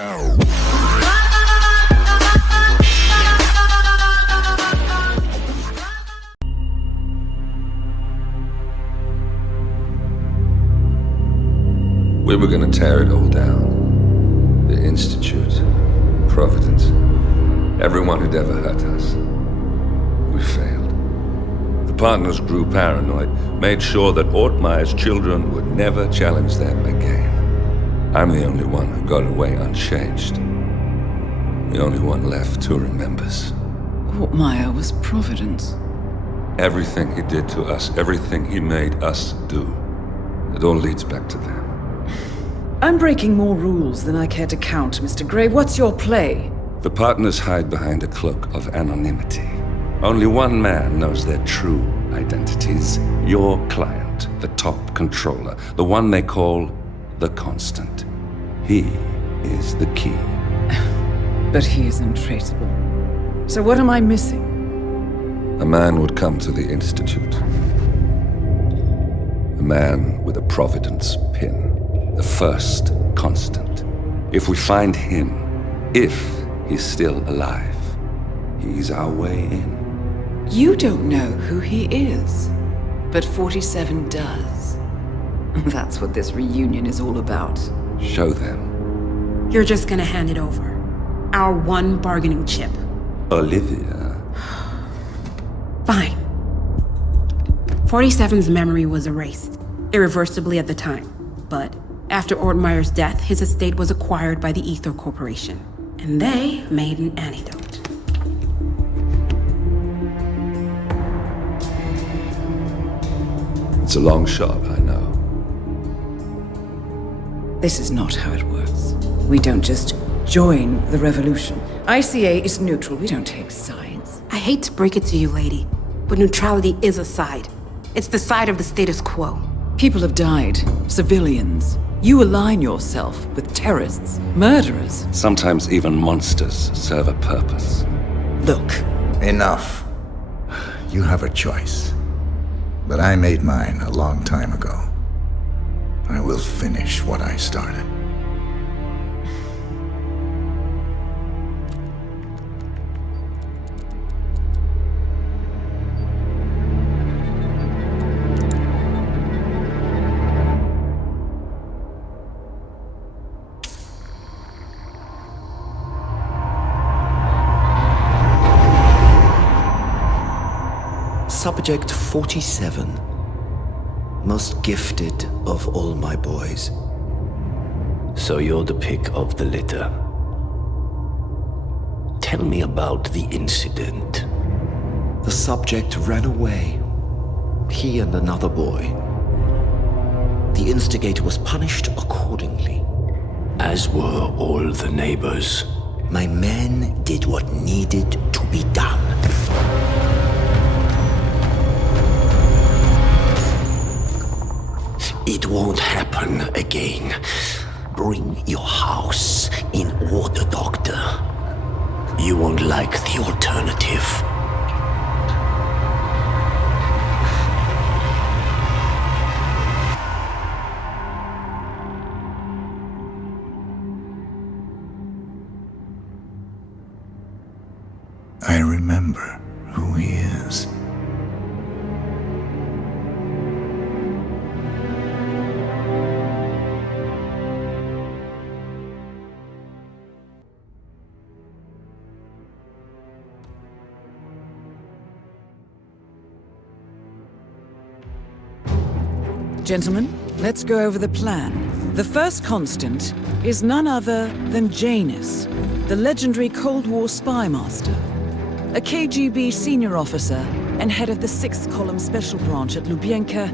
We were gonna tear it all down. The Institute, Providence, everyone who'd ever hurt us. We failed. The partners grew paranoid, made sure that Ortmeyer's children would never challenge them again. I'm the only one who got away unchanged. The only one left who remembers. Ortmeyer was Providence. Everything he did to us, everything he made us do, it all leads back to them. I'm breaking more rules than I care to count, Mr. Gray. What's your play? The partners hide behind a cloak of anonymity. Only one man knows their true identities. Your client, the top controller, the one they call the Constant. He is the key. But he is untraceable. So what am I missing? A man would come to the Institute. A man with a Providence pin. The first Constant. If we find him, if he's still alive, he's our way in. You don't know who he is, but 47 does. That's what this reunion is all about. Show them. You're just gonna hand it over. Our one bargaining chip. Olivia. Fine. 47's memory was erased, irreversibly at the time, but after Ortmeyer's death, his estate was acquired by the Ether Corporation, and they made an antidote. It's a long shot, I know. This is not how it works. We don't just join the revolution. ICA is neutral. We don't take sides. I hate to break it to you, lady, but neutrality is a side. It's the side of the status quo. People have died. Civilians. You align yourself with terrorists, murderers. Sometimes even monsters serve a purpose. Look. Enough. You have a choice. But I made mine a long time ago. I will finish what I started. Subject 47. Most gifted of all my boys. So you're the pick of the litter. Tell me about the incident. The subject ran away. He and another boy. The instigator was punished accordingly. As were all the neighbors. My men did what needed to be done. It won't happen again. Bring your house in order, Doctor. You won't like the alternative. I remember who he is. Gentlemen, let's go over the plan. The first Constant is none other than Janus, the legendary Cold War spy master, a KGB senior officer and head of the 6th Column Special Branch at Lubyanka.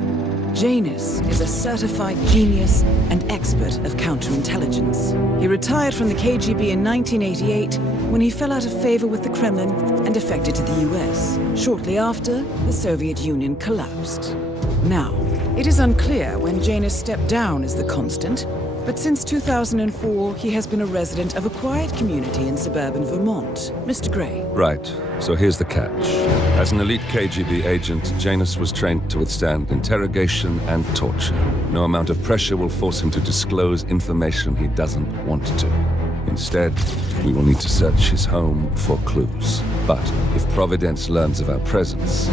Janus is a certified genius and expert of counterintelligence. He retired from the KGB in 1988 when he fell out of favor with the Kremlin and defected to the US. Shortly after, the Soviet Union collapsed. Now, it is unclear when Janus stepped down as the Constant, but since 2004, he has been a resident of a quiet community in suburban Vermont. Mr. Gray. Right. So here's the catch. As an elite KGB agent, Janus was trained to withstand interrogation and torture. No amount of pressure will force him to disclose information he doesn't want to. Instead, we will need to search his home for clues. But if Providence learns of our presence,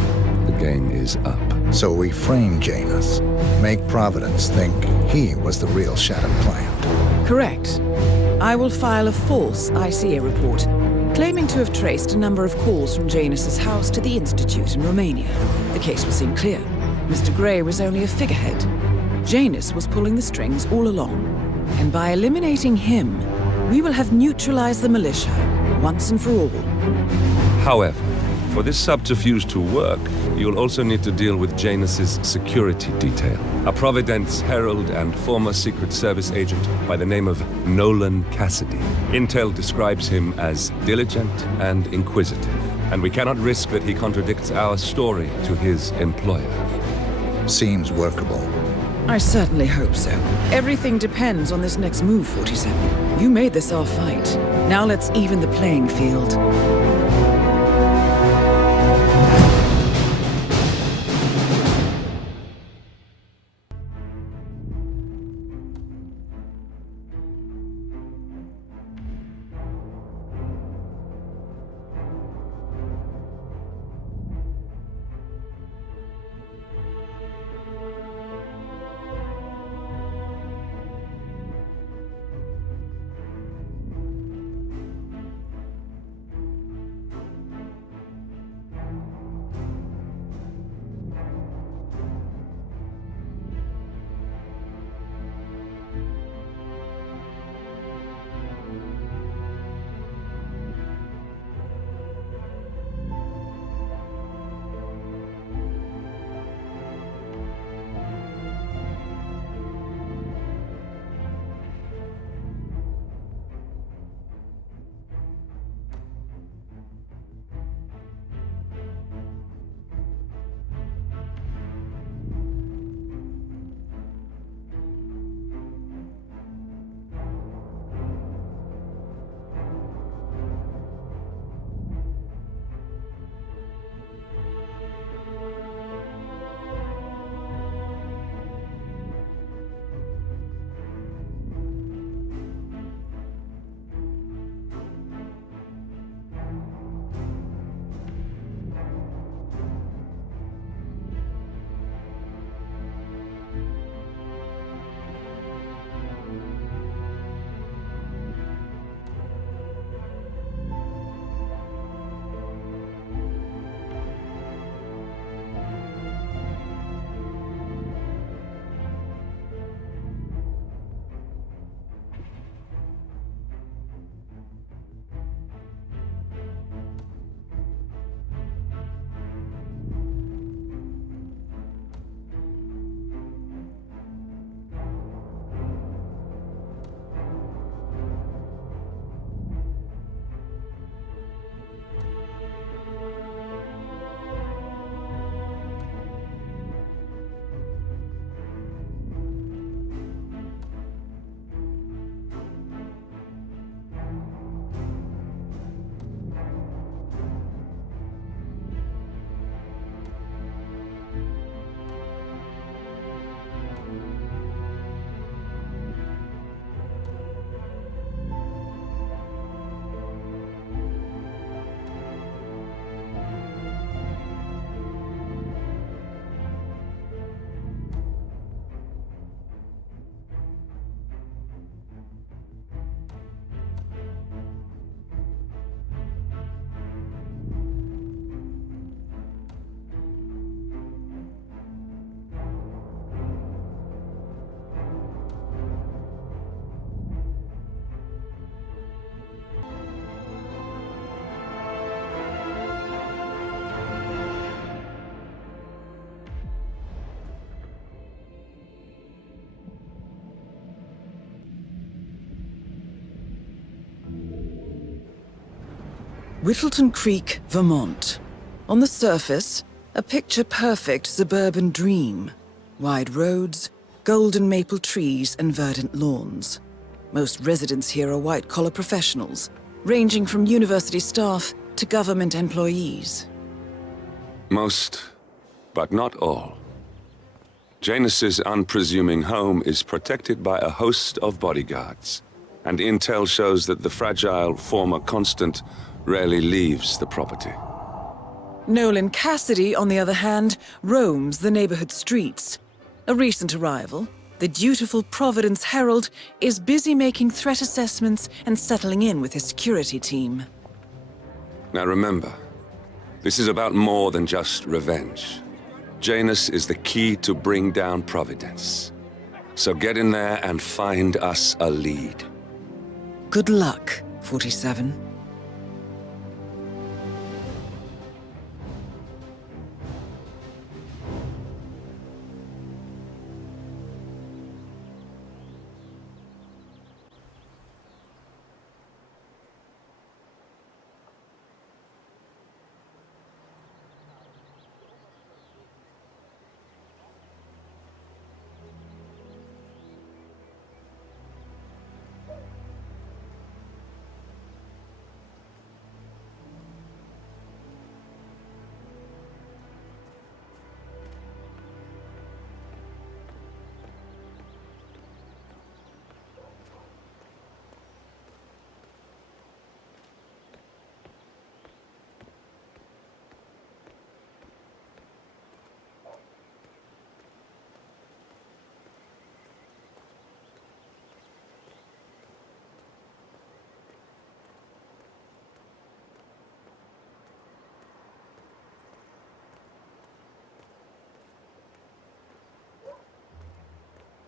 the game is up. So we frame Janus, make Providence think he was the real Shattered client. Correct. I will file a false ICA report, claiming to have traced a number of calls from Janus's house to the Institute in Romania. The case will seem clear. Mr. Grey was only a figurehead. Janus was pulling the strings all along. And by eliminating him, we will have neutralized the militia, once and for all. However, for this subterfuge to work, you'll also need to deal with Janus's security detail. A Providence herald and former Secret Service agent by the name of Nolan Cassidy. Intel describes him as diligent and inquisitive, and we cannot risk that he contradicts our story to his employer. Seems workable. I certainly hope so. Everything depends on this next move, 47. You made this our fight. Now let's even the playing field. Whittleton Creek, Vermont. On the surface, a picture-perfect suburban dream. Wide roads, golden maple trees, and verdant lawns. Most residents here are white-collar professionals, ranging from university staff to government employees. Most, but not all. Janus's unpresuming home is protected by a host of bodyguards. And intel shows that the fragile former constant rarely leaves the property. Nolan Cassidy, on the other hand, roams the neighborhood streets. A recent arrival, the dutiful Providence Herald is busy making threat assessments and settling in with his security team. Now remember, this is about more than just revenge. Janus is the key to bring down Providence. So get in there and find us a lead. Good luck, 47.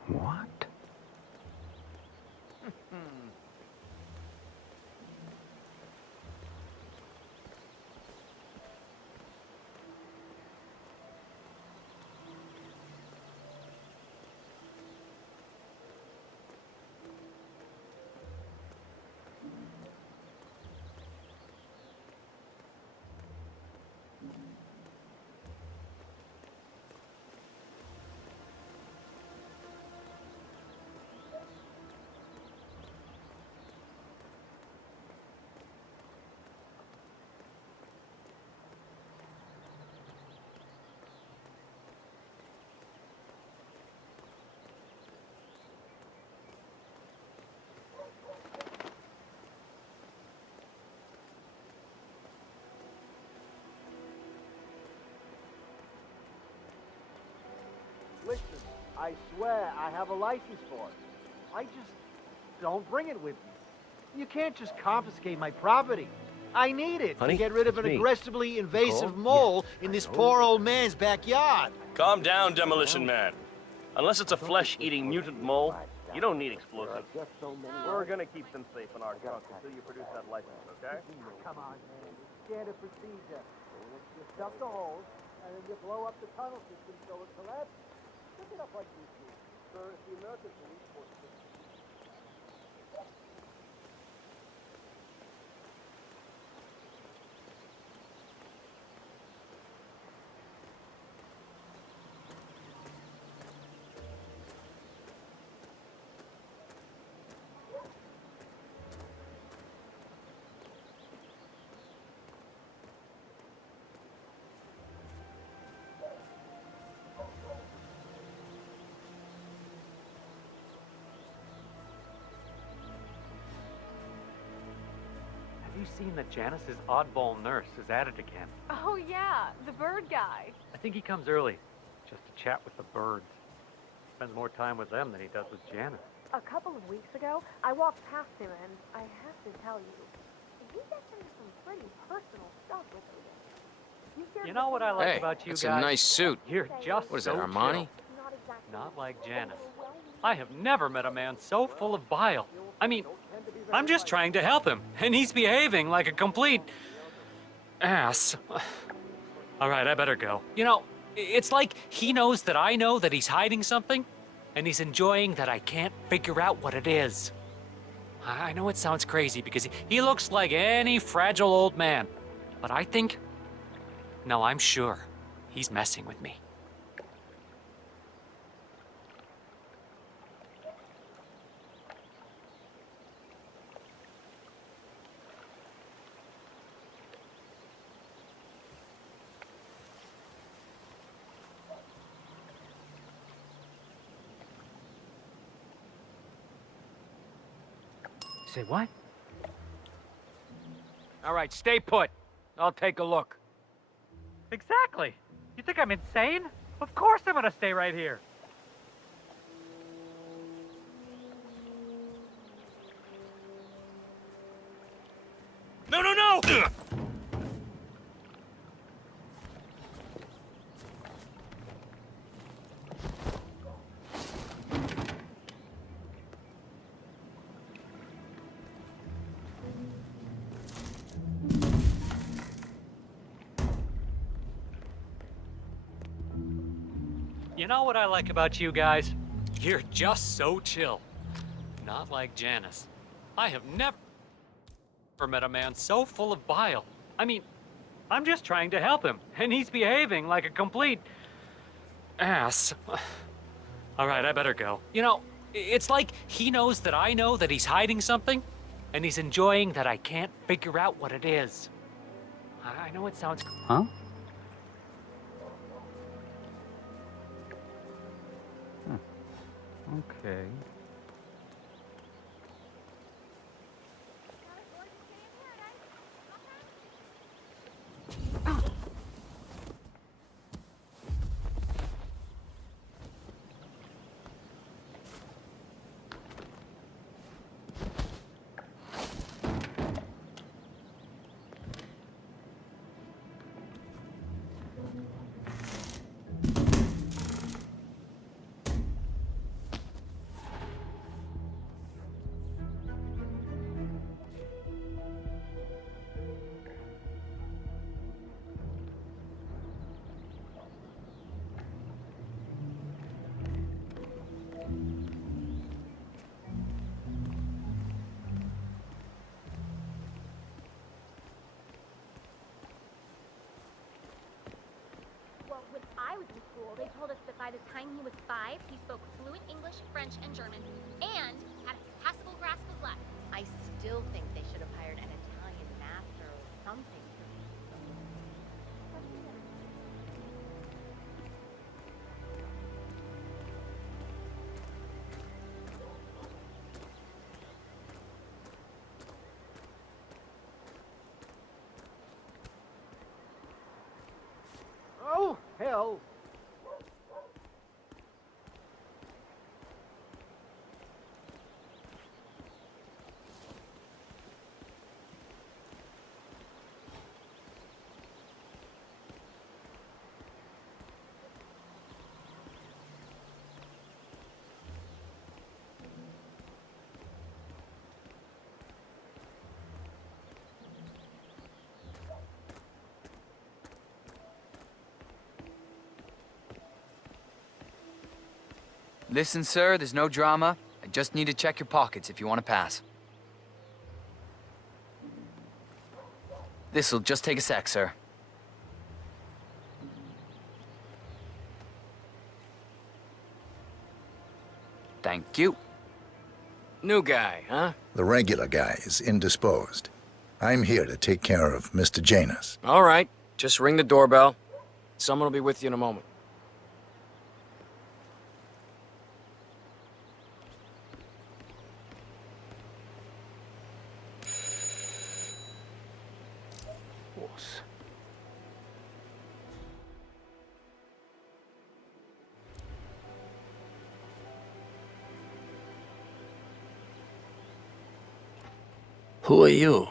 What? Listen, I swear I have a license for it. I just don't bring it with me. You can't just confiscate my property. I need it Honey, to get rid of it's an me. aggressively invasive Nicole? mole Yeah, in I this told poor you. old man's backyard. Calm down, Demolition Man. Unless it's a flesh-eating mutant mole, you don't need explosives. We're gonna keep them safe in our trunk until you produce that license, okay? Come on, man. It's standard procedure. You stuff the holes, and then you blow up the tunnel system so it collapses. Look it up on YouTube. Sir, if the American police force... Have you seen that Janice's oddball nurse is at it again? Oh yeah, the bird guy. I think he comes early, just to chat with the birds. Spends more time with them than he does with Janice. A couple of weeks ago, I walked past him and I have to tell you, he gets into some pretty personal stuff with her. You know what I like Hey, about you that's guys? a nice suit. You're just What is so that, Armani? chill. Not like Janice. I have never met a man so full of bile. I mean, I'm just trying to help him, and he's behaving like a complete ass. All right, I better go. You know, it's like he knows that I know that he's hiding something, and he's enjoying that I can't figure out what it is. I know it sounds crazy because he looks like any fragile old man, but I think, no, I'm sure, he's messing with me. Say what? All right, stay put. I'll take a look. Exactly. You think I'm insane? Of course I'm gonna stay right here. No, no, no! You know what I like about you guys? You're just so chill. Not like Janice. I have never met a man so full of bile. I mean, I'm just trying to help him, and he's behaving like a complete ass. All right, I better go. You know, it's like he knows that I know that he's hiding something, and he's enjoying that I can't figure out what it is. I know it sounds... Huh? Okay. Well, when I was in school, they told us that by the time he was 5, he spoke fluent English, French, and German, and had a passable grasp of Latin. I still think they should have hired an Italian master or something. Oh, hell. Listen, sir, there's no drama. I just need to check your pockets if you want to pass. This'll just take a sec, sir. Thank you. New guy, huh? The regular guy is indisposed. I'm here to take care of Mr. Janus. All right, just ring the doorbell. Someone will be with you in a moment. Who are you?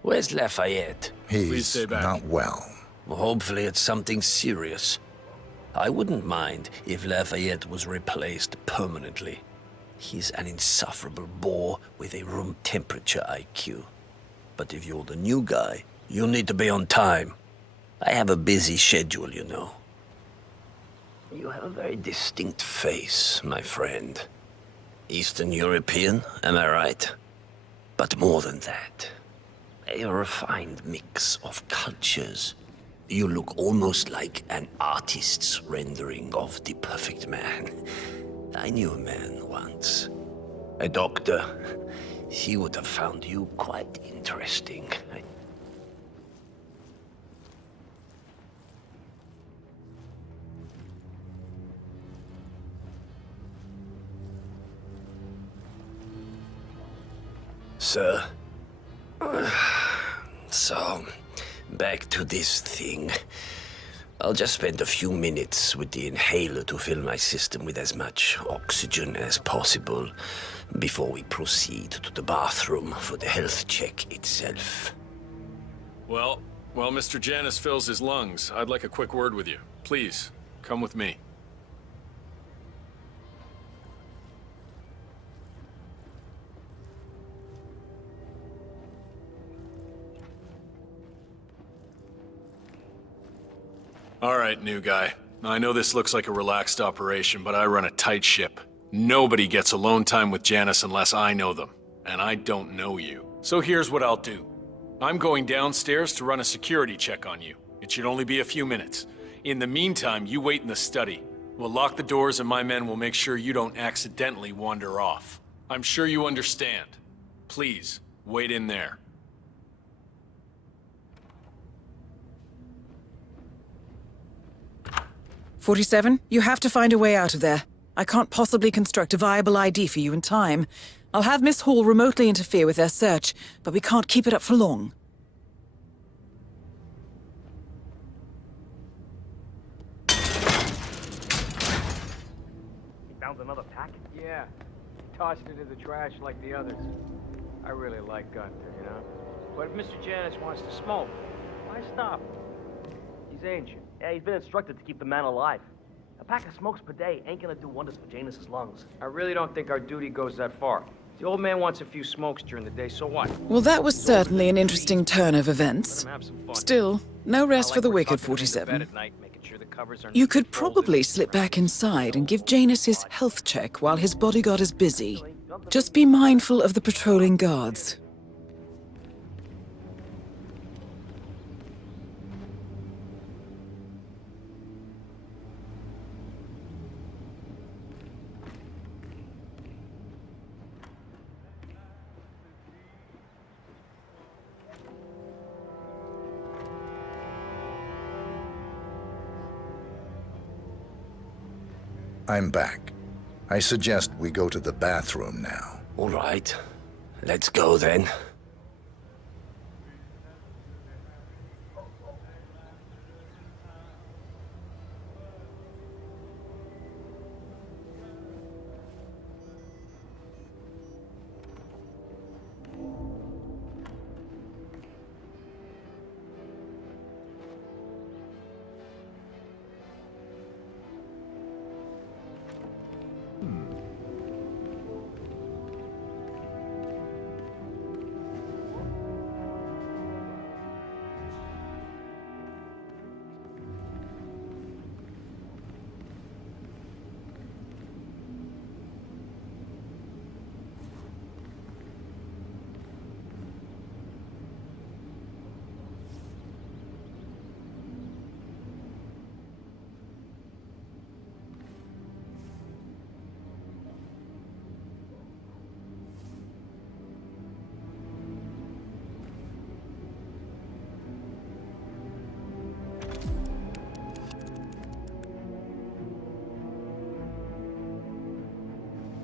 Where's Lafayette? He's not well. Well, hopefully it's something serious. I wouldn't mind if Lafayette was replaced permanently. He's an insufferable bore with a room temperature IQ. But if you're the new guy, you'll need to be on time. I have a busy schedule, you know. You have a very distinct face, my friend. Eastern European, am I right? But more than that, a refined mix of cultures. You look almost like an artist's rendering of the perfect man. I knew a man once. A doctor. He would have found you quite interesting. Sir. So, back to this thing. I'll just spend a few minutes with the inhaler to fill my system with as much oxygen as possible before we proceed to the bathroom for the health check itself. Well, while Mr. Janus fills his lungs, I'd like a quick word with you. Please, come with me. All right, new guy. I know this looks like a relaxed operation, but I run a tight ship. Nobody gets alone time with Janus unless I know them, and I don't know you. So here's what I'll do. I'm going downstairs to run a security check on you. It should only be a few minutes. In the meantime, you wait in the study. We'll lock the doors and my men will make sure you don't accidentally wander off. I'm sure you understand. Please, wait in there. 47, you have to find a way out of there. I can't possibly construct a viable ID for you in time. I'll have Miss Hall remotely interfere with their search, but we can't keep it up for long. He found another pack? Yeah. Tossed it in the trash like the others. I really like Gunther, you know? But if Mr. Janus wants to smoke, why stop him? He's ancient. Yeah, he's been instructed to keep the man alive. A pack of smokes per day ain't gonna do wonders for Janus's lungs. I really don't think our duty goes that far. The old man wants a few smokes during the day, so what? Well, that was certainly an interesting turn of events. Still, no rest for the wicked, 47. You could probably slip back inside and give Janus his health check while his bodyguard is busy. Just be mindful of the patrolling guards. I'm back. I suggest we go to the bathroom now. All right. Let's go then.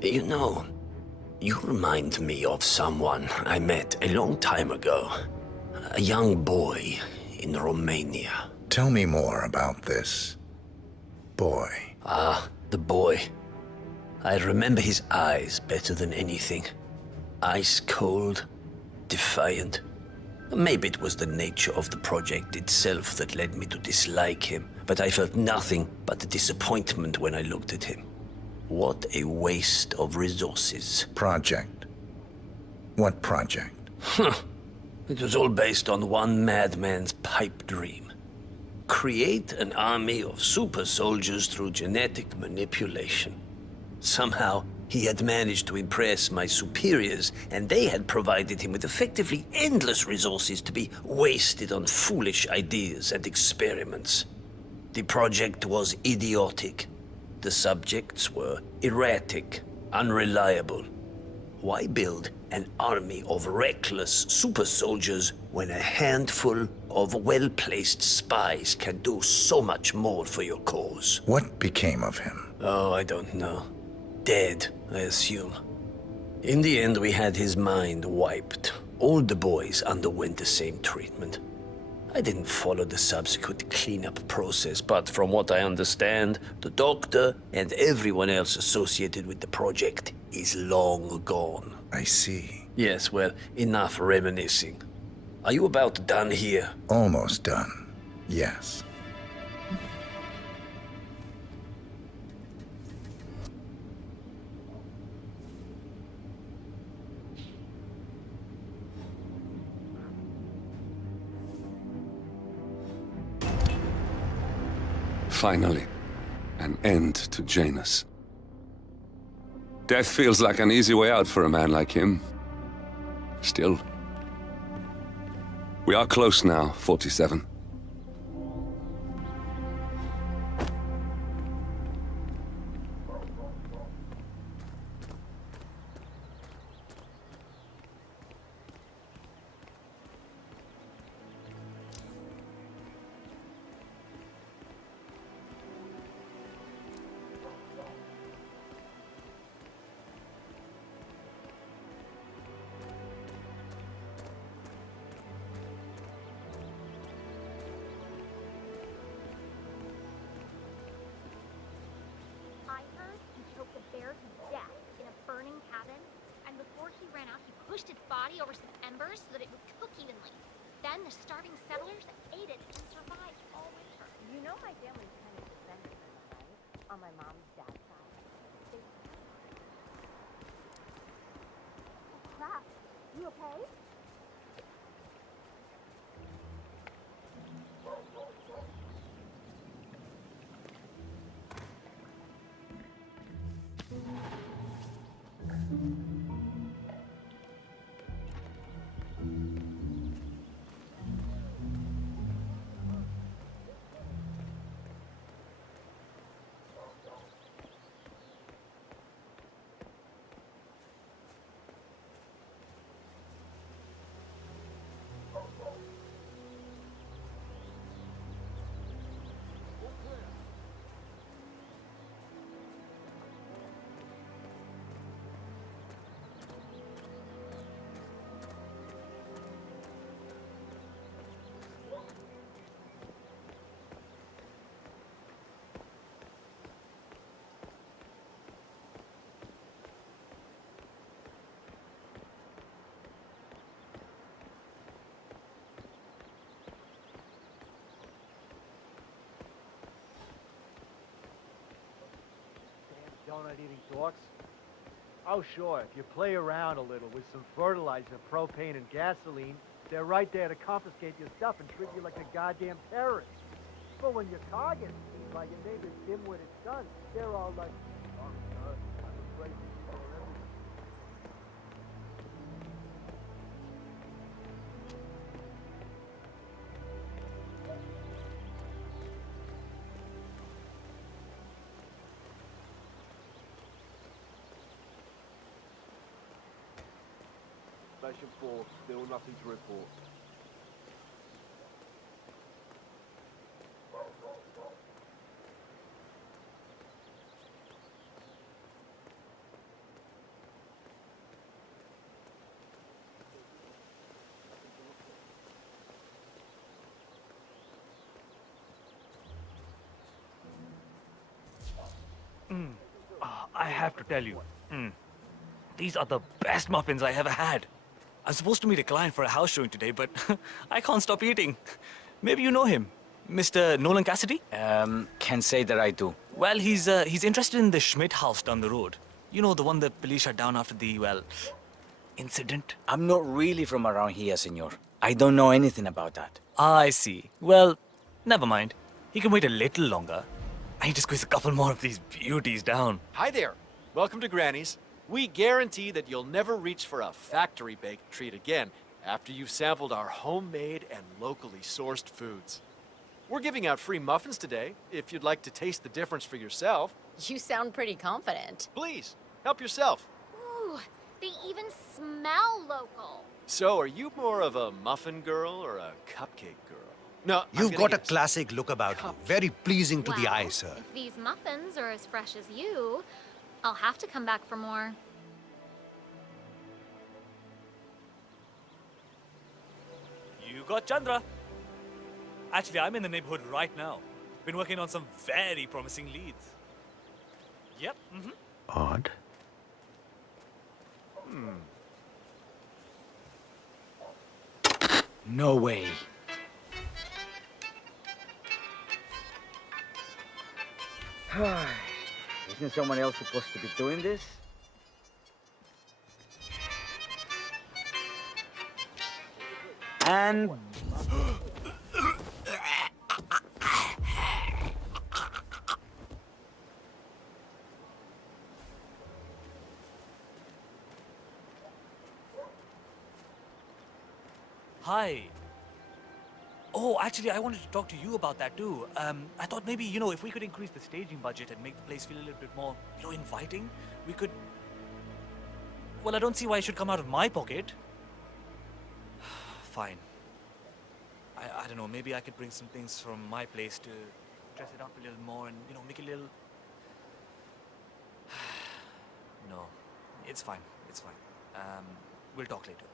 You know, you remind me of someone I met a long time ago. A young boy in Romania. Tell me more about this boy. Ah, the boy. I remember his eyes better than anything. Ice cold, defiant. Maybe it was the nature of the project itself that led me to dislike him, but I felt nothing but disappointment when I looked at him. What a waste of resources. Project? What project? It was all based on one madman's pipe dream. Create an army of super soldiers through genetic manipulation. Somehow, he had managed to impress my superiors, and they had provided him with effectively endless resources to be wasted on foolish ideas and experiments. The project was idiotic. The subjects were erratic, unreliable. Why build an army of reckless super soldiers when a handful of well-placed spies can do so much more for your cause? What became of him? Oh, I don't know. Dead, I assume. In the end, we had his mind wiped. All the boys underwent the same treatment. I didn't follow the subsequent cleanup process, but from what I understand, the doctor and everyone else associated with the project is long gone. I see. Yes, well, enough reminiscing. Are you about done here? Almost done. Yes. Finally, an end to Janus. Death feels like an easy way out for a man like him. Still. We are close now, 47. I heard he choked a bear to death in a burning cabin, and before he ran out, he pushed its body over some embers so that it would cook evenly. Then the starving settlers ate it and survived all winter. You know my family's kind of descendants, right? On my mom's dad's side. They... Oh, crap. You okay? Donut-eating dorks. Oh, sure, if you play around a little with some fertilizer, propane, and gasoline, they're right there to confiscate your stuff and treat you like a goddamn terrorist. But when your car gets seen by your neighbor's dim-witted son, they're all like, oh, sir, I'm afraid you stole everything. Station 4, still nothing to report. I have to tell you, these are the best muffins I ever had. I was supposed to meet a client for a house showing today, but I can't stop eating. Maybe you know him, Mr. Nolan Cassidy? Can't say that I do. Well, he's interested in the Schmidt house down the road. You know, the one the police shut down after the, well, incident? I'm not really from around here, senor. I don't know anything about that. I see. Well, never mind. He can wait a little longer. I need to squeeze a couple more of these beauties down. Hi there. Welcome to Granny's. We guarantee that you'll never reach for a factory-baked treat again after you've sampled our homemade and locally sourced foods. We're giving out free muffins today, if you'd like to taste the difference for yourself. You sound pretty confident. Please, help yourself. Ooh, they even smell local. So, are you more of a muffin girl or a cupcake girl? No, You've got a classic look about you. Very pleasing to the Well, eye, sir. If these muffins are as fresh as you, I'll have to come back for more. got Chandra. Actually, I'm in the neighborhood right now. Been working on some very promising leads. Yep, Odd. No way. Isn't someone else supposed to be doing this? And... Hi. Oh, actually, I wanted to talk to you about that too. I thought maybe, if we could increase the staging budget and make the place feel a little bit more, inviting, we could... Well, I don't see why it should come out of my pocket. Fine. I don't know, maybe I could bring some things from my place to dress it up a little more and, make it a little... No, it's fine, it's fine. We'll talk later.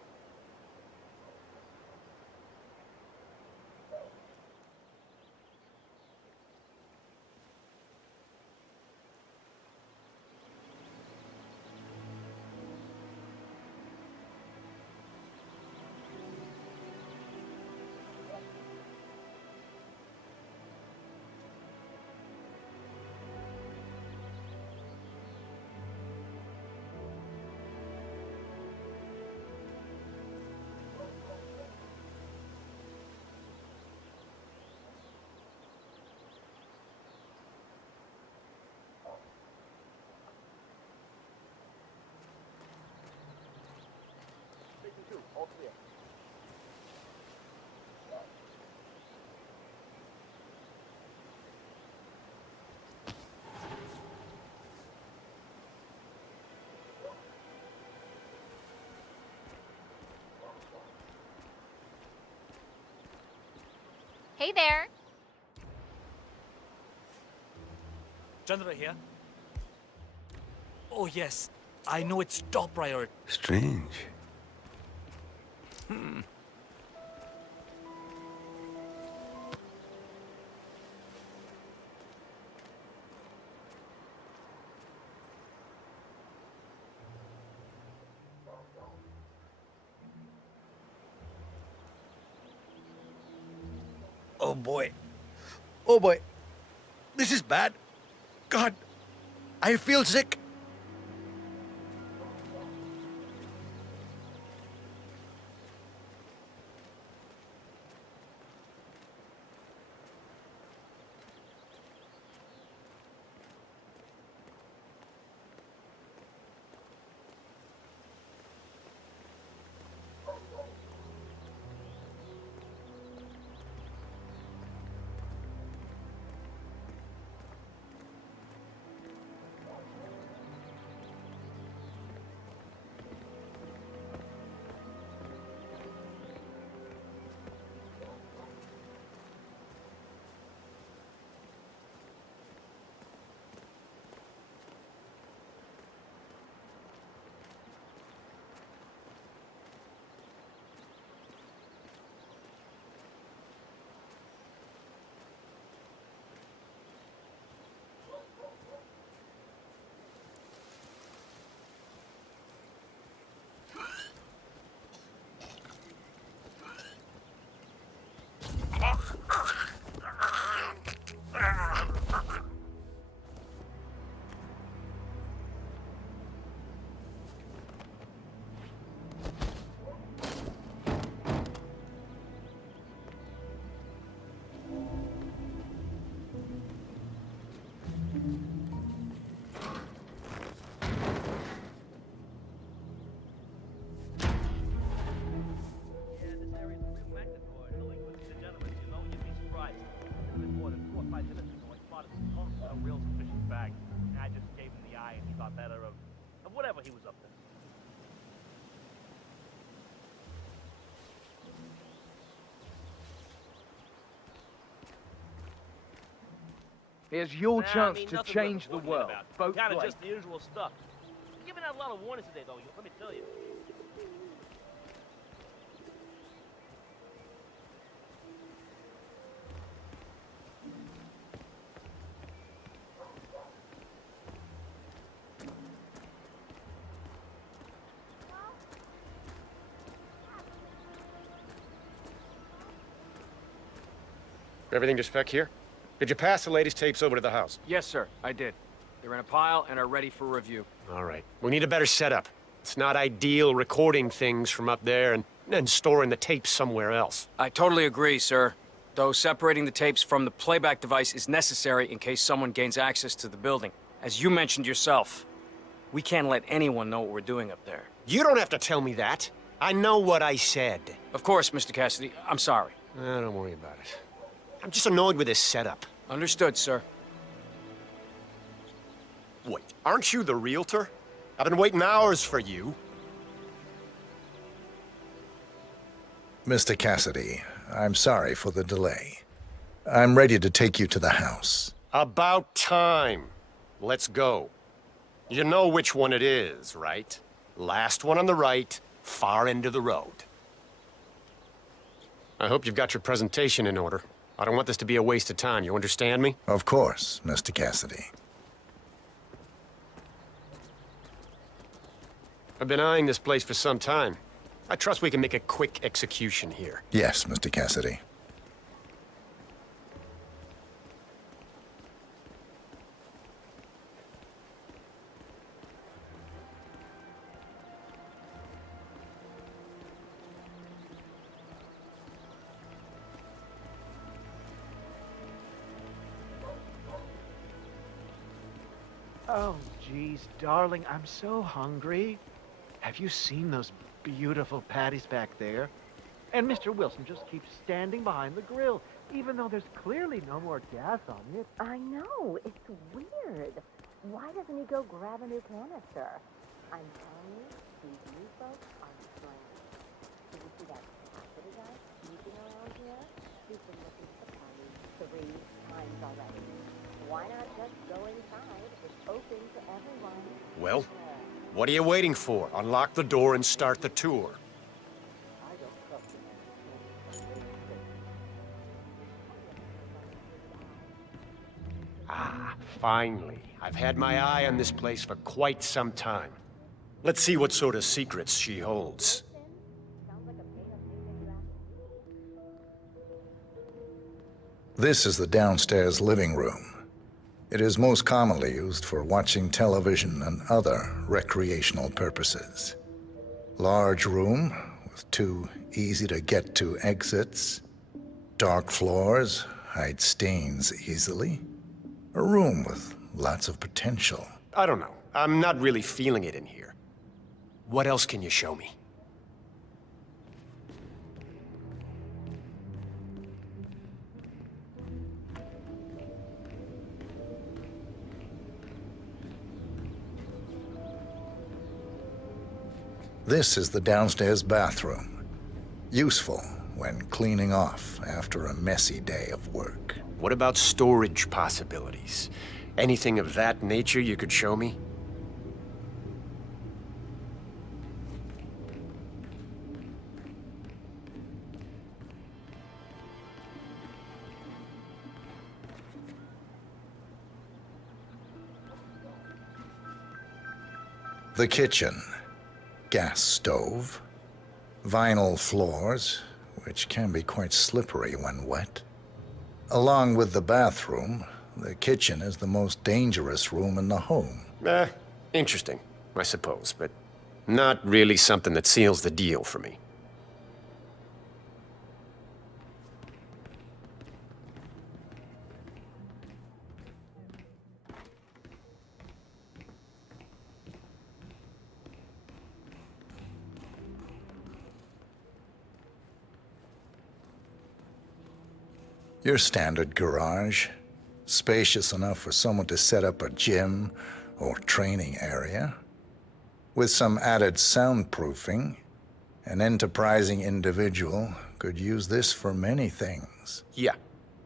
All clear. Hey there. Chandra here. Oh, yes. I know it's top priority. Strange. Oh boy. Oh boy. This is bad. God, I feel sick. Whatever he was up to. Here's your chance to nothing change worth the world. about. Vote Kinda right. just the usual stuff. You're giving out a lot of warnings today, though. Let me tell you. Everything to spec here? Did you pass the latest tapes over to the house? Yes, sir, I did. They're in a pile and are ready for review. All right. We need a better setup. It's not ideal recording things from up there and storing the tapes somewhere else. I totally agree, sir. Though separating the tapes from the playback device is necessary in case someone gains access to the building. As you mentioned yourself, we can't let anyone know what we're doing up there. You don't have to tell me that. I know what I said. Of course, Mr. Cassidy. I'm sorry. Don't worry about it. I'm just annoyed with this setup. Understood, sir. Wait, aren't you the realtor? I've been waiting hours for you. Mr. Cassidy, I'm sorry for the delay. I'm ready to take you to the house. About time. Let's go. You know which one it is, right? Last one on the right, far end of the road. I hope you've got your presentation in order. I don't want this to be a waste of time, you understand me? Of course, Mr. Cassidy. I've been eyeing this place for some time. I trust we can make a quick execution here. Yes, Mr. Cassidy. Oh, geez, darling, I'm so hungry. Have you seen those beautiful patties back there? And Mr. Wilson just keeps standing behind the grill, even though there's clearly no more gas on it. I know, it's weird. Why doesn't he go grab a new canister? I'm telling you, these new folks are strange. Did you see that Cassidy guy sneaking around here? He's been looking for the party 3 times already. Why not just go inside? It's open to everyone. Well, what are you waiting for? Unlock the door and start the tour. Ah, finally. I've had my eye on this place for quite some time. Let's see what sort of secrets she holds. This is the downstairs living room. It is most commonly used for watching television and other recreational purposes. Large room with 2 easy-to-get-to exits. Dark floors hide stains easily. A room with lots of potential. I don't know. I'm not really feeling it in here. What else can you show me? This is the downstairs bathroom. Useful when cleaning off after a messy day of work. What about storage possibilities? Anything of that nature you could show me? The kitchen. Gas stove. Vinyl floors, which can be quite slippery when wet. Along with the bathroom, the kitchen is the most dangerous room in the home. Interesting, I suppose, but not really something that seals the deal for me. Your standard garage, spacious enough for someone to set up a gym or training area. With some added soundproofing, an enterprising individual could use this for many things. Yeah,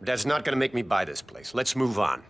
that's not gonna make me buy this place. Let's move on.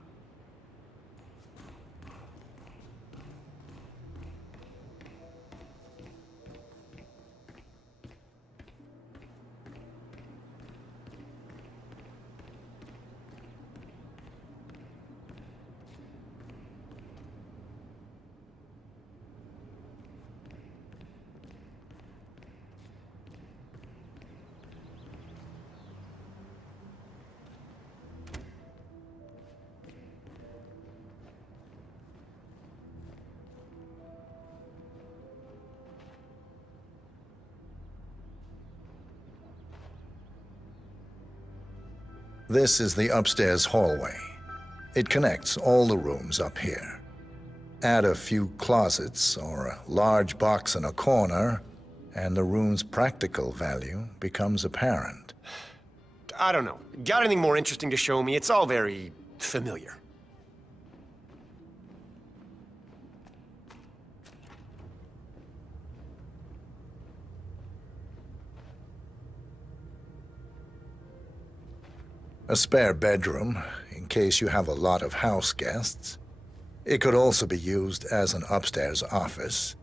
This is the upstairs hallway. It connects all the rooms up here. Add a few closets or a large box in a corner, and the room's practical value becomes apparent. I don't know. Got anything more interesting to show me? It's all very familiar. A spare bedroom, in case you have a lot of house guests. It could also be used as an upstairs office,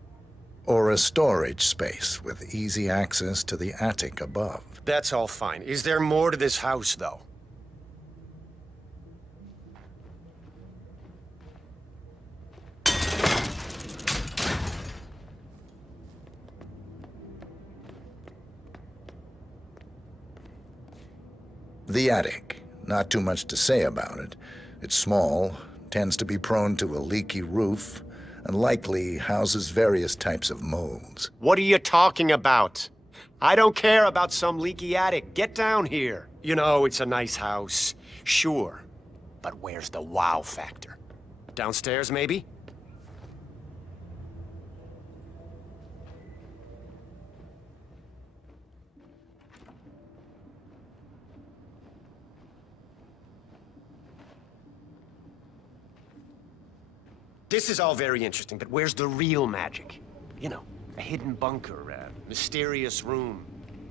or a storage space with easy access to the attic above. That's all fine. Is there more to this house, though? The attic. Not too much to say about it. It's small, tends to be prone to a leaky roof, and likely houses various types of molds. What are you talking about? I don't care about some leaky attic. Get down here. You know, it's a nice house. Sure. But where's the wow factor? Downstairs, maybe? This is all very interesting, but where's the real magic? You know, a hidden bunker, a mysterious room,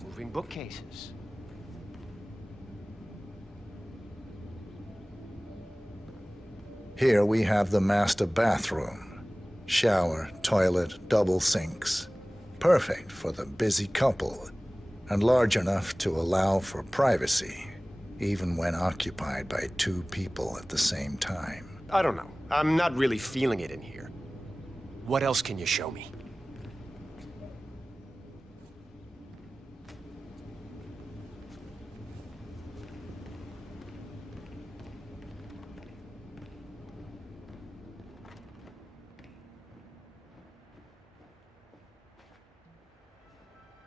moving bookcases. Here we have the master bathroom. Shower, toilet, double sinks. Perfect for the busy couple, and large enough to allow for privacy, even when occupied by two people at the same time. I don't know. I'm not really feeling it in here. What else can you show me?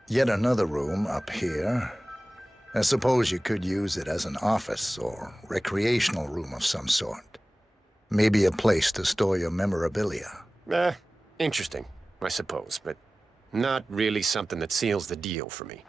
Yet another room up here. I suppose you could use it as an office or recreational room of some sort. Maybe a place to store your memorabilia. Interesting, I suppose, but not really something that seals the deal for me.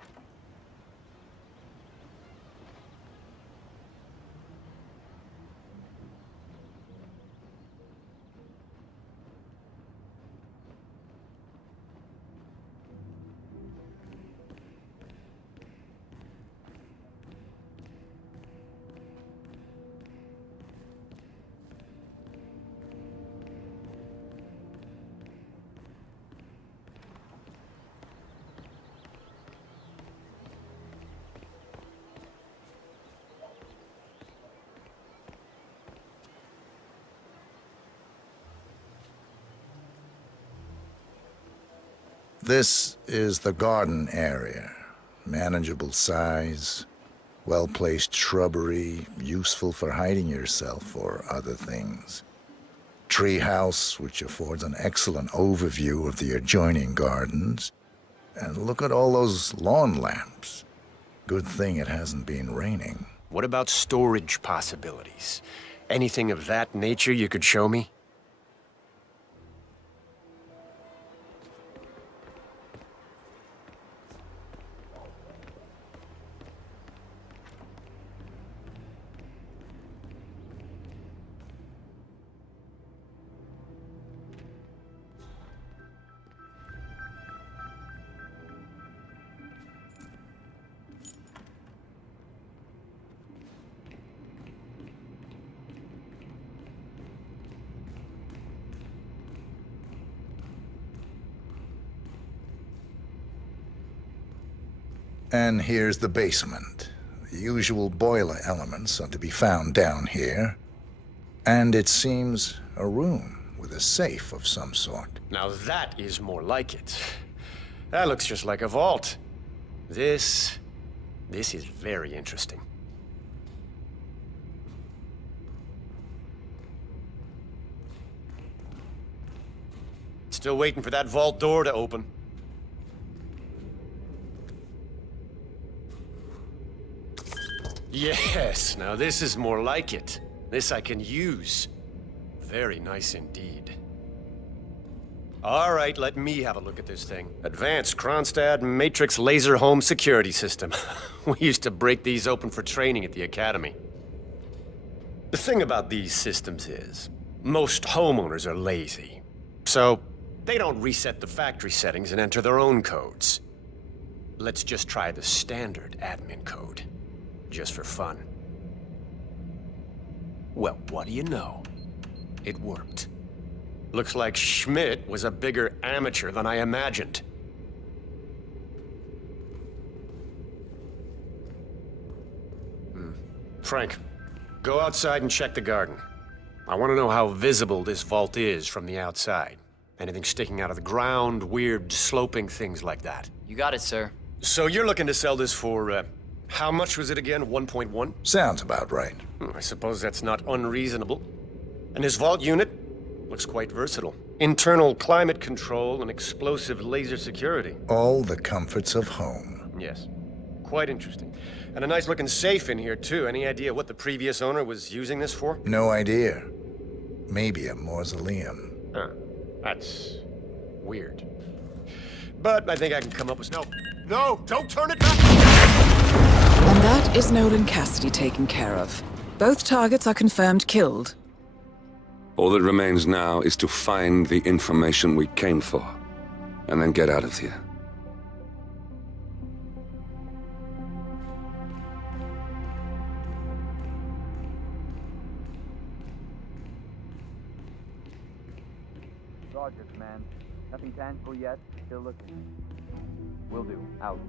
This is the garden area. Manageable size, well-placed shrubbery, useful for hiding yourself or other things. Tree house, which affords an excellent overview of the adjoining gardens. And look at all those lawn lamps. Good thing it hasn't been raining. What about storage possibilities? Anything of that nature you could show me? And here's the basement. The usual boiler elements are to be found down here. And it seems a room with a safe of some sort. Now that is more like it. That looks just like a vault. This is very interesting. Still waiting for that vault door to open. Yes, now this is more like it. This I can use. Very nice indeed. All right, let me have a look at this thing. Advanced Kronstadt Matrix Laser Home Security System. We used to break these open for training at the academy. The thing about these systems is, most homeowners are lazy. So, they don't reset the factory settings and enter their own codes. Let's just try the standard admin code. Just for fun. Well, what do you know? It worked. Looks like Schmidt was a bigger amateur than I imagined. Frank, go outside and check the garden. I want to know how visible this vault is from the outside. Anything sticking out of the ground, weird sloping things like that. You got it, sir. So you're looking to sell this for, how much was it again? 1.1? Sounds about right. I suppose that's not unreasonable. And his vault unit looks quite versatile. Internal climate control and explosive laser security. All the comforts of home. Yes. Quite interesting. And a nice-looking safe in here, too. Any idea what the previous owner was using this for? No idea. Maybe a mausoleum. Huh. That's weird. But I think I can come up with... No, don't turn it back! And that is Nolan Cassidy taken care of. Both targets are confirmed killed. All that remains now is to find the information we came for, and then get out of here. Roger, command. Nothing tangible yet. Still looking. Will do. Out.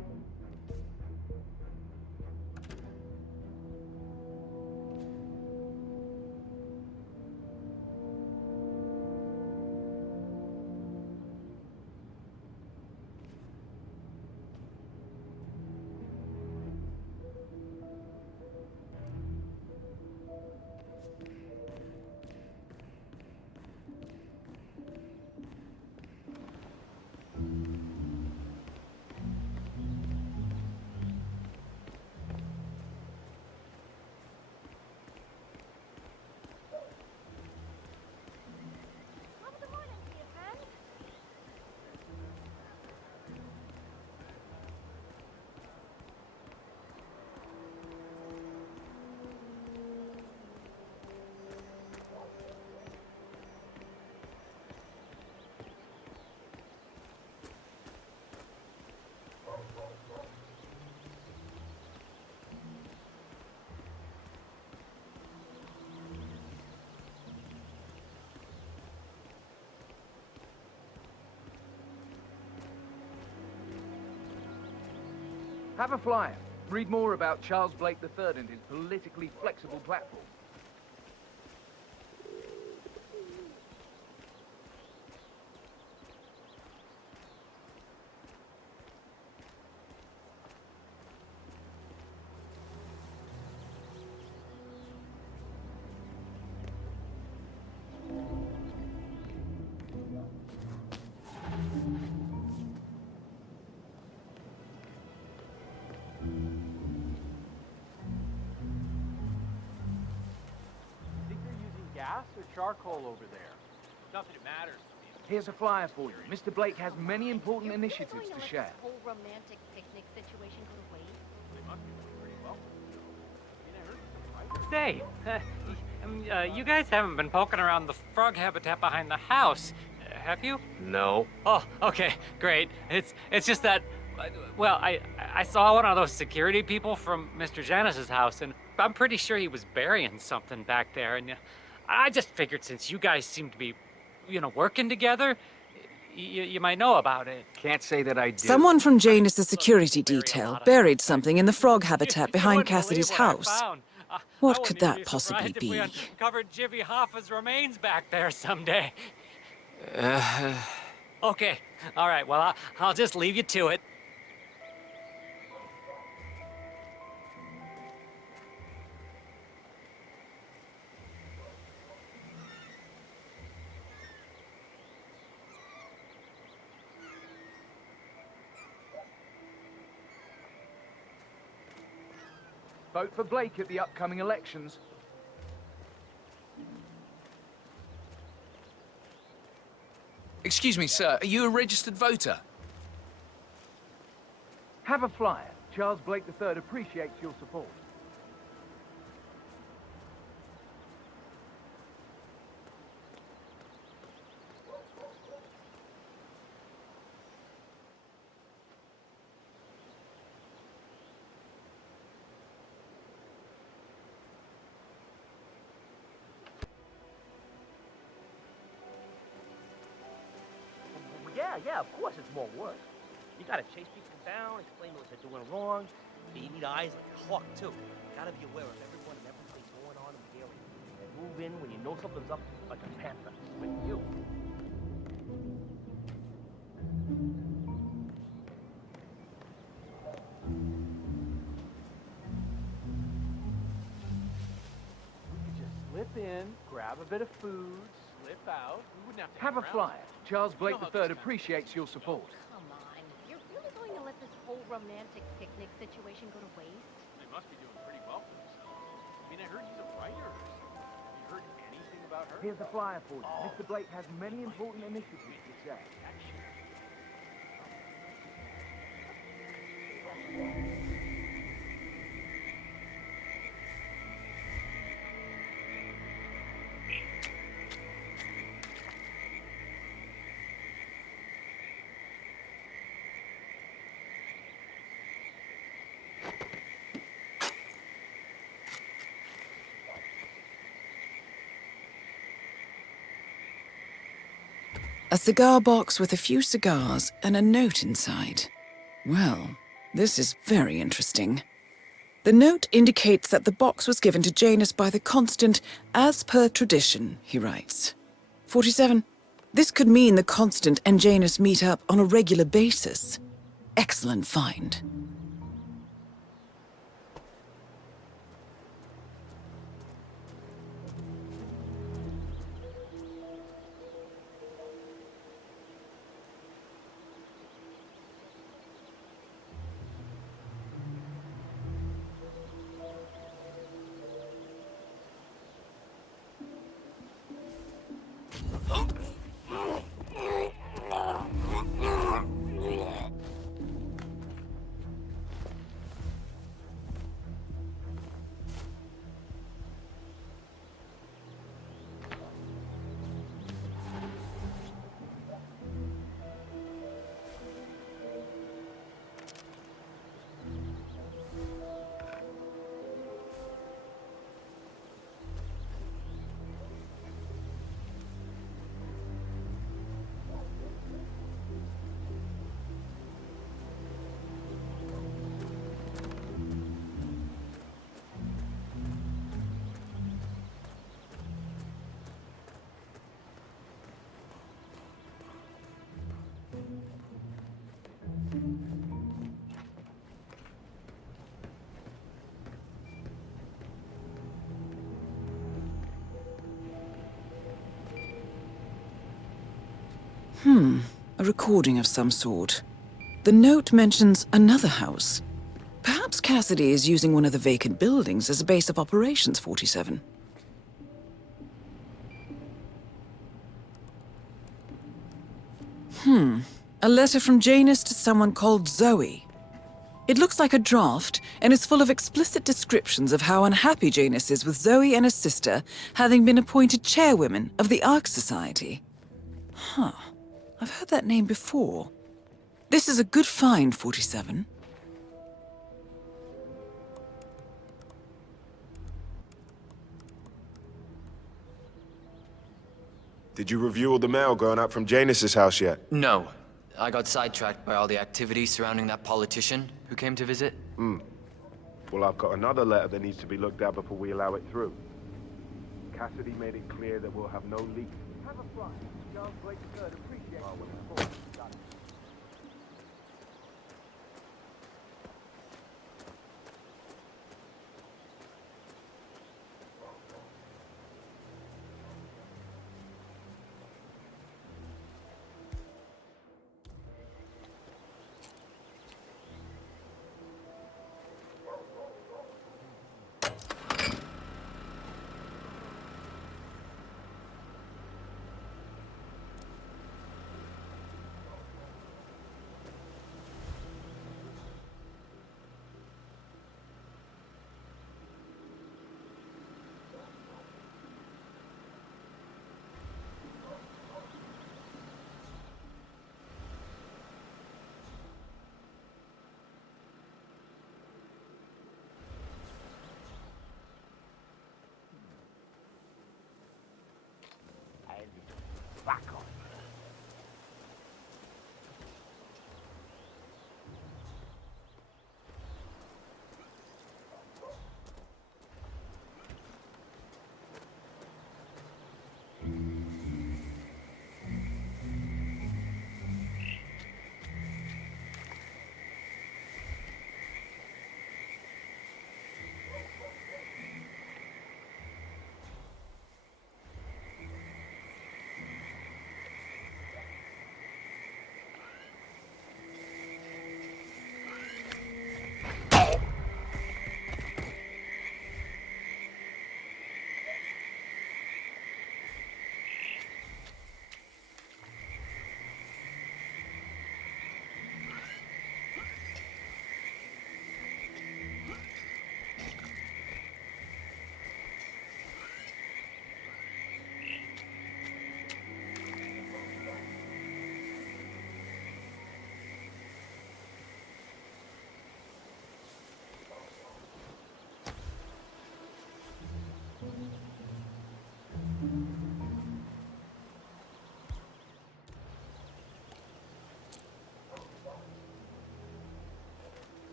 Have a flyer. Read more about Charles Blake III and his politically flexible platform. Gas or charcoal over there? Not that it matters. Here's a flyer for you. Mr. Blake has many important initiatives to share. This whole romantic picnic situation go to waste? Say, you guys haven't been poking around the frog habitat behind the house, have you? No. Oh, okay, great. It's just that, well, I saw one of those security people from Mr. Janice's house, and I'm pretty sure he was burying something back there, and I just figured since you guys seem to be, working together, you might know about it. Can't say that I did. Someone from Janus's security detail buried something in the frog habitat behind Cassidy's house. What could that possibly be? If we uncovered Jimmy Hoffa's remains back there someday. Okay, all right, well, I'll just leave you to it. Vote for Blake at the upcoming elections. Excuse me, sir. Are you a registered voter? Have a flyer. Charles Blake III appreciates your support. Yeah, of course it's more work. You gotta chase people down, explain what they're doing wrong. You need eyes like a hawk, too. You gotta be aware of everyone and everything going on in the area. And move in when you know something's up like a panther. With you. We could just slip in, grab a bit of food, slip out. We wouldn't Have a flyer. Charles Blake III appreciates your support. Come on. You're really going to let this whole romantic picnic situation go to waste? They must be doing pretty well for themselves. I mean, I heard he's a writer or something. Have you heard anything about her? Here's a flyer for you. Mr. Blake has many important initiatives to say. A cigar box with a few cigars and a note inside. Well, this is very interesting. The note indicates that the box was given to Janus by the Constant as per tradition, he writes. 47. This could mean the Constant and Janus meet up on a regular basis. Excellent find. A recording of some sort. The note mentions another house. Perhaps Cassidy is using one of the vacant buildings as a base of operations, 47. A letter from Janus to someone called Zoe. It looks like a draft and is full of explicit descriptions of how unhappy Janus is with Zoe and her sister having been appointed chairwomen of the Ark Society. Huh. I've heard that name before. This is a good find, 47. Did you review all the mail going up from Janus's house yet? No. I got sidetracked by all the activity surrounding that politician who came to visit. Well, I've got another letter that needs to be looked at before we allow it through. Cassidy made it clear that we'll have no leaks. Have a flyer. Charles Blake III appreciates your support. Got it.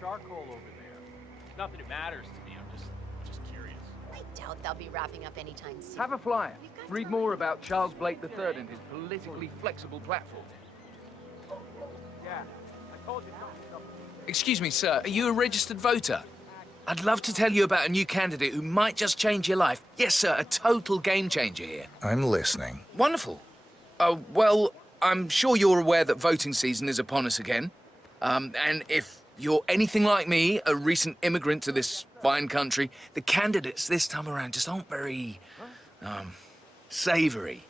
charcoal over there. Nothing that matters to me. I'm just curious. I doubt they'll be wrapping up anytime soon. Have a flyer. Read more about Charles Blake III and his politically flexible platform. Yeah, I told you something. Excuse me, sir. Are you a registered voter? I'd love to tell you about a new candidate who might just change your life. Yes, sir, a total game changer here. I'm listening. Wonderful. Well, I'm sure you're aware that voting season is upon us again. And if you're anything like me, a recent immigrant to this fine country, the candidates this time around just aren't very, savory.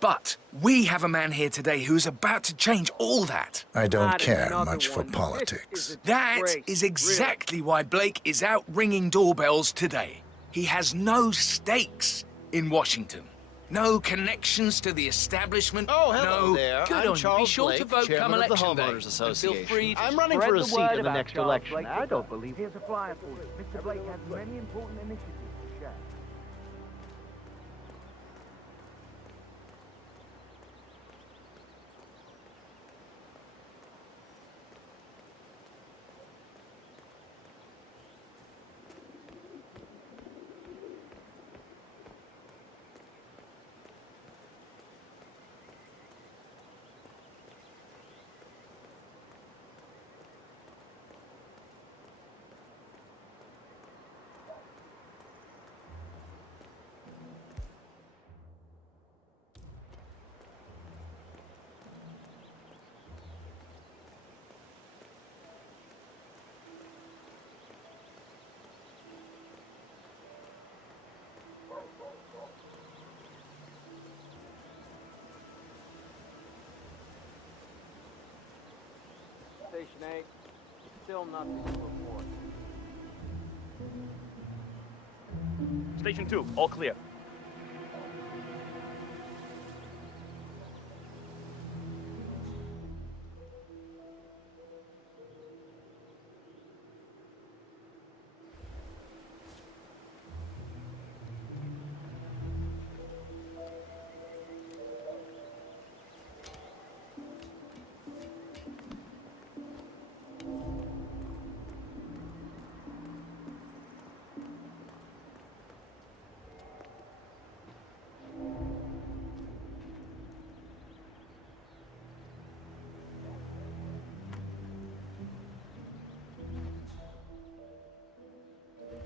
But we have a man here today who's about to change all that. I don't care much for politics. That is exactly why Blake is out ringing doorbells today. He has no stakes in Washington. No connections to the establishment. Oh, hello no... there. Good I'm on you. Charles Be sure Blake, to vote chairman come of the election Homeowners day. Association. And feel free to I'm running spread for a the seat word in the about next Charles election. Blake. I don't believe. Here's a flyer for you. Mr. Blake has many important initiatives to share. Station 8, still nothing to report. Station 2, all clear.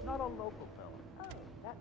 Not a local fella. Oh, that's...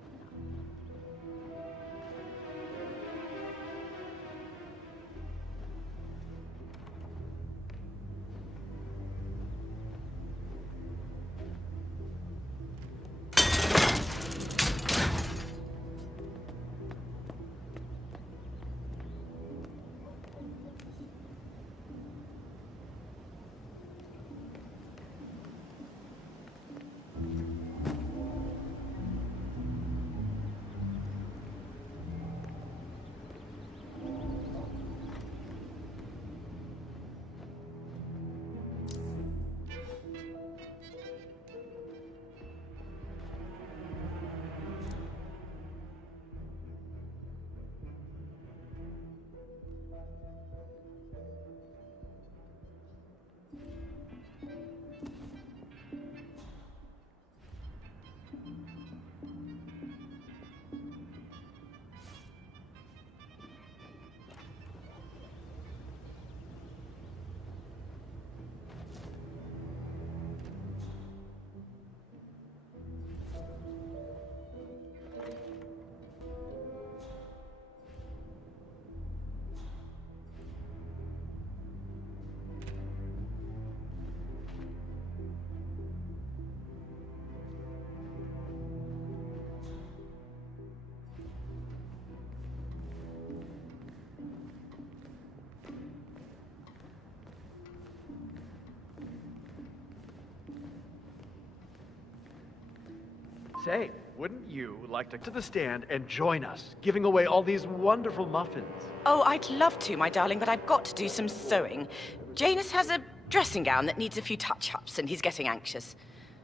Say, wouldn't you like to the stand and join us, giving away all these wonderful muffins? Oh, I'd love to, my darling, but I've got to do some sewing. Janus has a dressing gown that needs a few touch-ups, and he's getting anxious.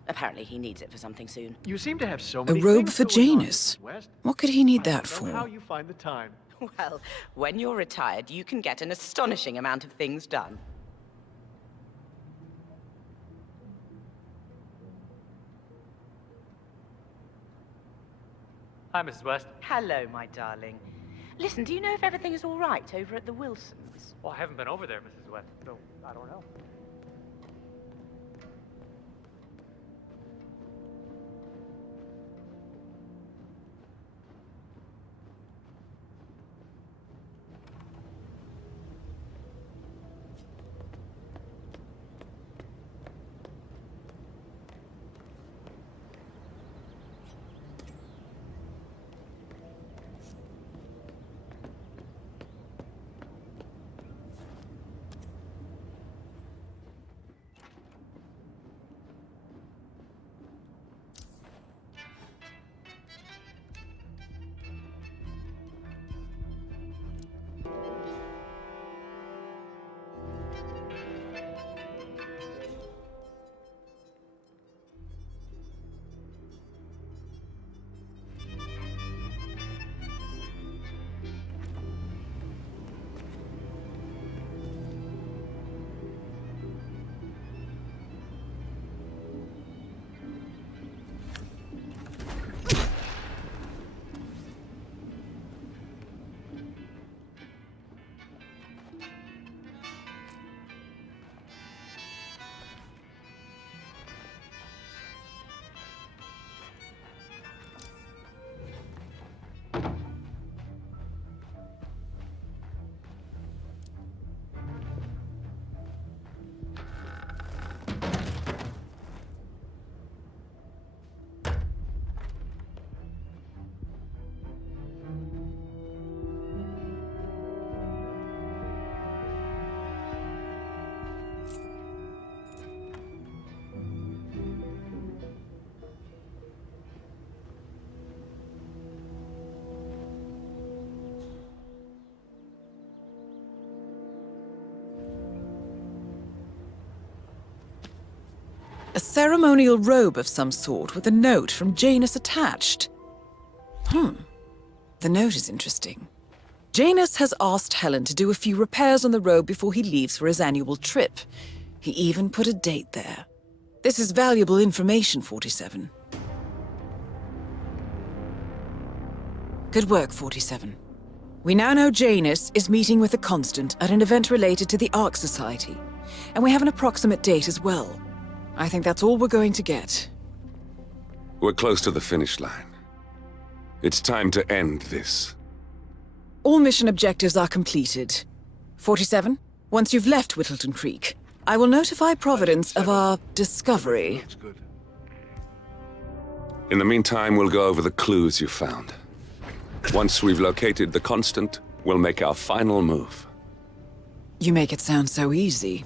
Apparently he needs it for something soon. You seem to have so A many robe things for going on in Janus? this West. What could he need that I don't know how for? you find the time. Well, when you're retired, you can get an astonishing amount of things done. Hi, Mrs. West. Hello, my darling. Listen, do you know if everything is all right over at the Wilsons? Well, I haven't been over there, Mrs. West, so I don't know. A ceremonial robe of some sort with a note from Janus attached. The note is interesting. Janus has asked Helen to do a few repairs on the robe before he leaves for his annual trip. He even put a date there. This is valuable information, 47. Good work, 47. We now know Janus is meeting with the Constant at an event related to the Ark Society, and we have an approximate date as well. I think that's all we're going to get. We're close to the finish line. It's time to end this. All mission objectives are completed. 47, once you've left Whittleton Creek, I will notify Providence of our discovery. In the meantime, we'll go over the clues you found. Once we've located the Constant, we'll make our final move. You make it sound so easy.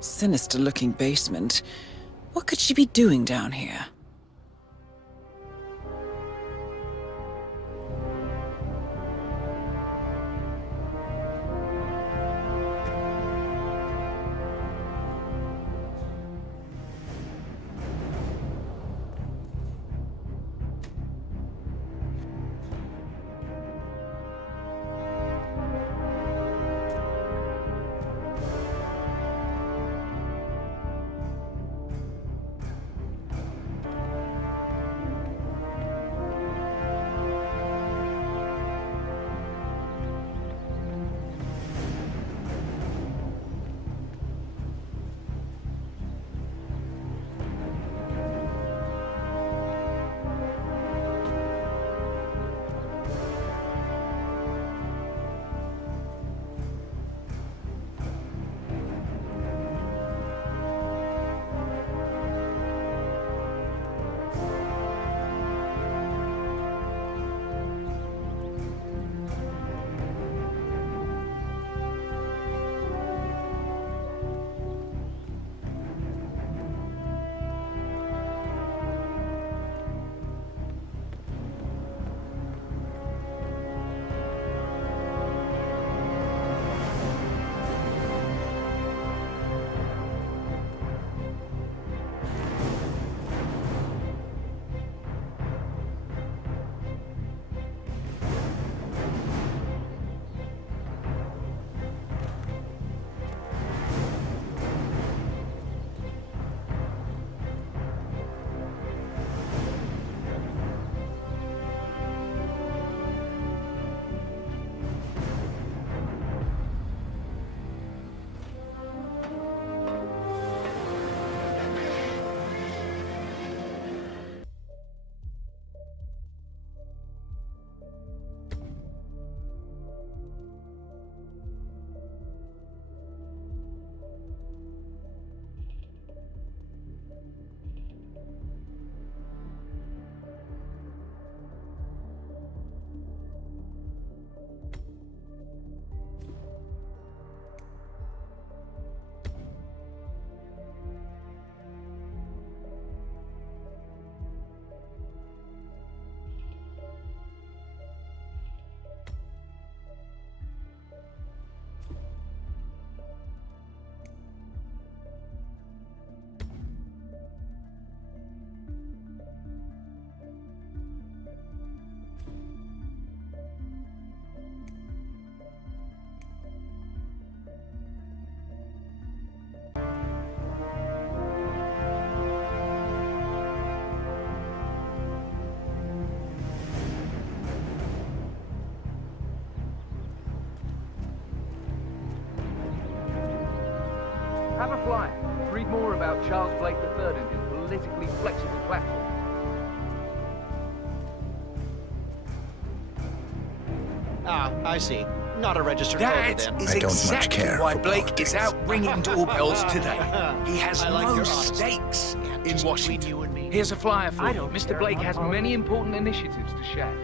Sinister-looking basement. What could she be doing down here? a flyer. Read more about Charles Blake III and his politically flexible platform. Ah, I see. Not a registered voter That then. is exactly why Blake is out ringing doorbells today. He has no stakes in Washington. Here's a flyer for you. Mr. Blake has many important initiatives to share.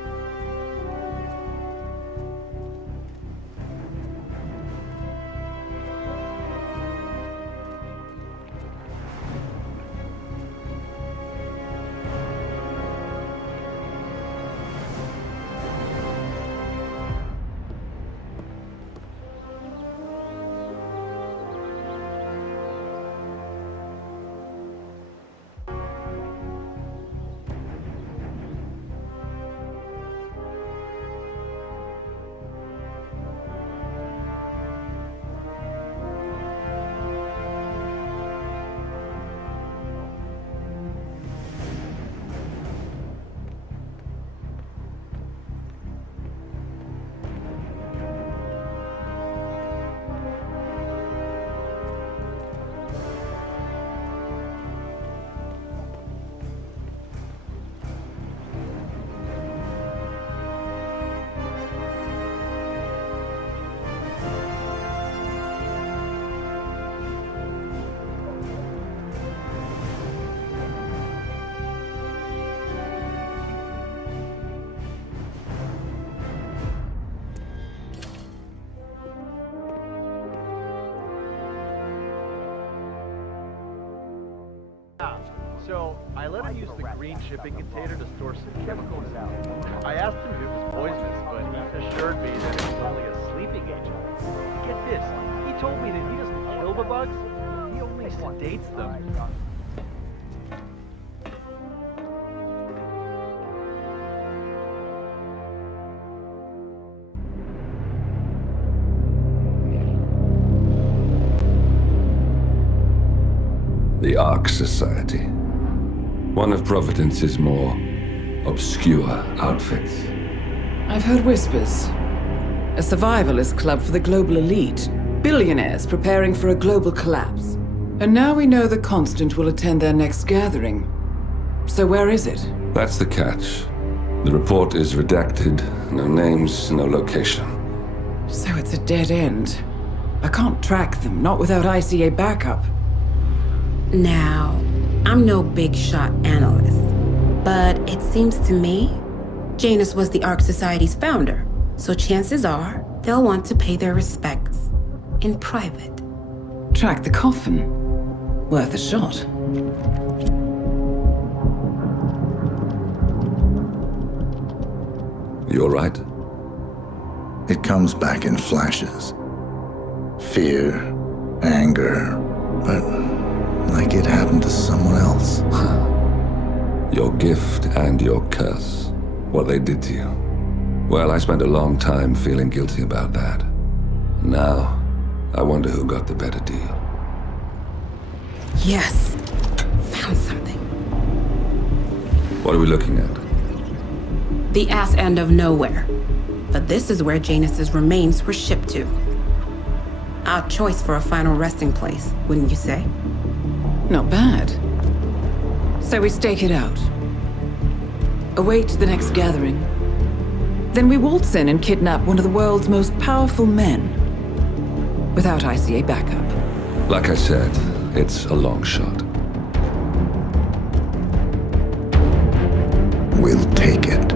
So, I let him use the green shipping container to store some chemicals out. I asked him if it was poisonous, but he assured me that it was only a sleeping agent. Get this, he told me that he doesn't kill the bugs, he only sedates them. The Ark Society. One of Providence's more obscure outfits. I've heard whispers. A survivalist club for the global elite. Billionaires preparing for a global collapse. And now we know the Constant will attend their next gathering. So where is it? That's the catch. The report is redacted. No names, no location. So it's a dead end. I can't track them, not without ICA backup. Now, I'm no big shot analyst, but it seems to me Janus was the Ark Society's founder, so chances are they'll want to pay their respects in private. Track the coffin. Worth a shot. You all right? It comes back in flashes. Fear, anger, but like it happened to someone else. Your gift and your curse. What they did to you. Well, I spent a long time feeling guilty about that. Now, I wonder who got the better deal. Yes, found something. What are we looking at? The ass end of nowhere. But this is where Janus's remains were shipped to. Our choice for a final resting place, wouldn't you say? Not bad. So we stake it out. Await the next gathering. Then we waltz in and kidnap one of the world's most powerful men. Without ICA backup. Like I said, it's a long shot. We'll take it.